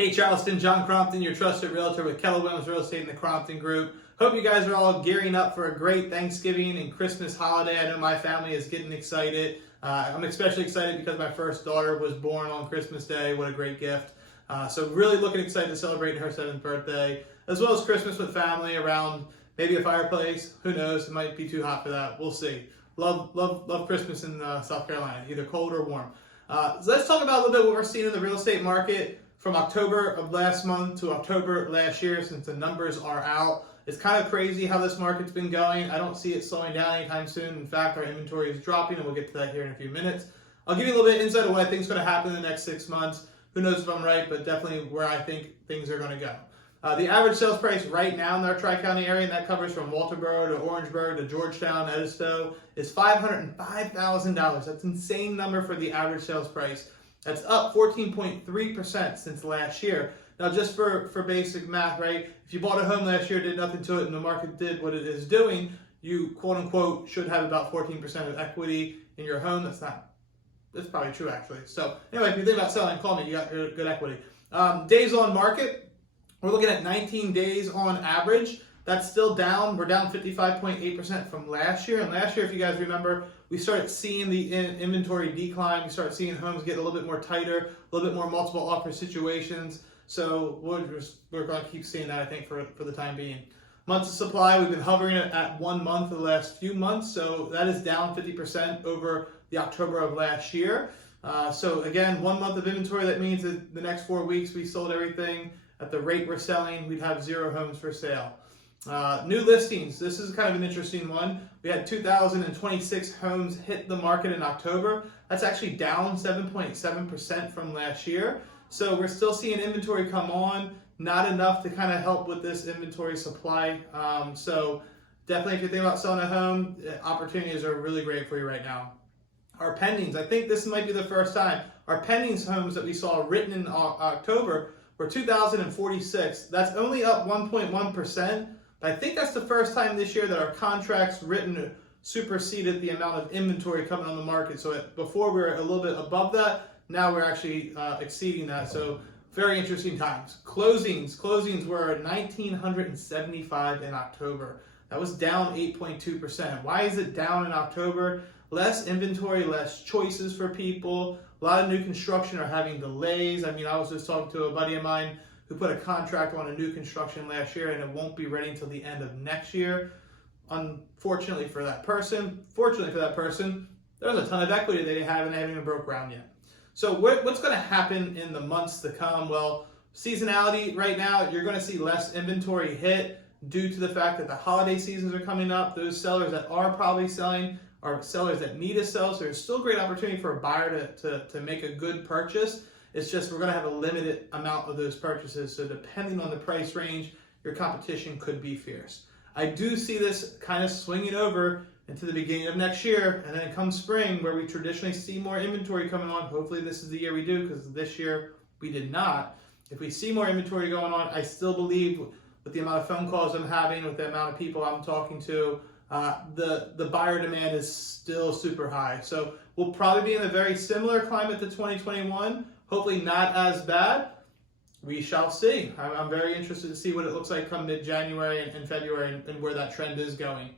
Hey Charleston, John Crompton, your trusted realtor with Keller Williams Real Estate in the Crompton Group. Hope you guys are all gearing up for a great Thanksgiving and Christmas holiday. I know my family is getting excited. I'm especially excited because my first daughter was born on Christmas Day. What a great gift. So really looking excited to celebrate her 7th birthday, as well as Christmas with family around maybe a fireplace. Who knows? It might be too hot for that. We'll see. Love Christmas in South Carolina, either cold or warm. So let's talk about a little bit what we're seeing in the real estate market from October of last month to October last year, since the numbers are out. It's kind of crazy how this market's been going. I don't see it slowing down anytime soon. In fact, our inventory is dropping, and we'll get to that here in a few minutes. I'll give you a little bit of insight of what I think is going to happen in the next 6 months. Who knows if I'm right, but definitely where I think things are going to go. The average sales price right now in our Tri-County area, and that covers from Walterboro to Orangeburg to Georgetown, Edisto, is $505,000. That's an insane number for the average sales price. That's up 14.3% since last year. Now, just for basic math, right? If you bought a home last year, did nothing to it, and the market did what it is doing, you quote unquote should have about 14% of equity in your home. That's probably true actually. So anyway, if you think about selling, call me. You got good equity. Days on market, we're looking at 19 days on average. That's still down. We're down 55.8% from last year. And last year, if you guys remember, we started seeing the inventory decline. We started seeing homes get a little bit more tighter, a little bit more multiple offer situations. So we're going to keep seeing that, I think, for the time being. Months of supply, we've been hovering at 1 month for the last few months. So that is down 50% over the October of last year. So again, 1 month of inventory, that means that the next 4 weeks we sold everything at the rate we're selling. We'd have 0 homes for sale. New listings, this is kind of an interesting one. We had 2,026 homes hit the market in October. That's actually down 7.7% from last year. So we're still seeing inventory come on, not enough to kind of help with this inventory supply. So definitely if you think about selling a home, opportunities are really great for you right now. Our pendings, I think this might be the first time. Our pendings homes that we saw written in October were 2,046. That's only up 1.1%. I think that's the first time this year that our contracts written superseded the amount of inventory coming on the market. So before we were a little bit above that, now we're actually exceeding that. So very interesting times. Closings were 1,975 in October. That was down 8.2%. Why is it down in October? Less inventory, less choices for people. A lot of new construction are having delays. I mean, I was just talking to a buddy of mine who put a contract on a new construction last year, and it won't be ready until the end of next year. Unfortunately for that person, fortunately for that person, there's a ton of equity they haven't even broke ground yet. So what's going to happen in the months to come? Well, seasonality right now, you're going to see less inventory hit due to the fact that the holiday seasons are coming up. Those sellers that are probably selling are sellers that need to sell. So there's still great opportunity for a buyer to make a good purchase. It's just we're going to have a limited amount of those purchases. So depending on the price range, your competition could be fierce. I do see this kind of swinging over into the beginning of next year, and then come spring, where we traditionally see more inventory coming on. Hopefully this is the year we do, because this year we did not. If we see more inventory going on, I still believe with the amount of phone calls I'm having, with the amount of people I'm talking to, the buyer demand is still super high. So we'll probably be in a very similar climate to 2021. Hopefully not as bad. We shall see. I'm very interested to see what it looks like come mid-January and February, and where that trend is going.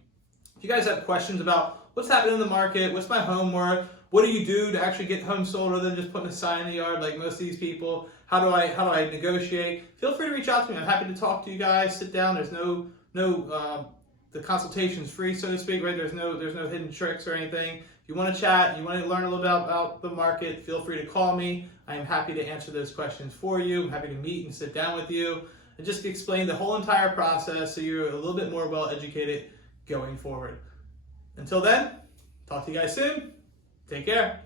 If you guys have questions about what's happening in the market, what's my home worth, what do you do to actually get homes sold other than just putting a sign in the yard like most of these people? How do I negotiate? Feel free to reach out to me. I'm happy to talk to you guys. Sit down. There's the consultation's free, so to speak, right? There's no hidden tricks or anything. If you want to chat, you want to learn a little bit about the market, feel free to call me. I am happy to answer those questions for you. I'm happy to meet and sit down with you and just explain the whole entire process so you're a little bit more well educated going forward. Until then, talk to you guys soon. Take care.